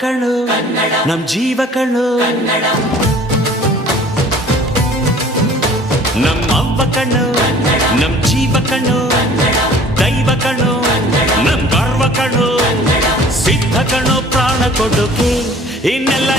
ಕಣ್ಣು ನಮ್ ಜೀವ ಕಣ್ಣು ನಮ್ಮವ್ವ ಕಣ್ಣು ನಮ್ ಜೀವ ಕಣ್ಣು ದೈವ ಕಣ್ಣು ನಮ್ ಗರ್ವ ಕಣ್ಣು ಸಿದ್ಧ ಕಣ್ಣು ಪ್ರಾಣ ಕೊಡೋಕೆ ಇನ್ನೆಲ್ಲ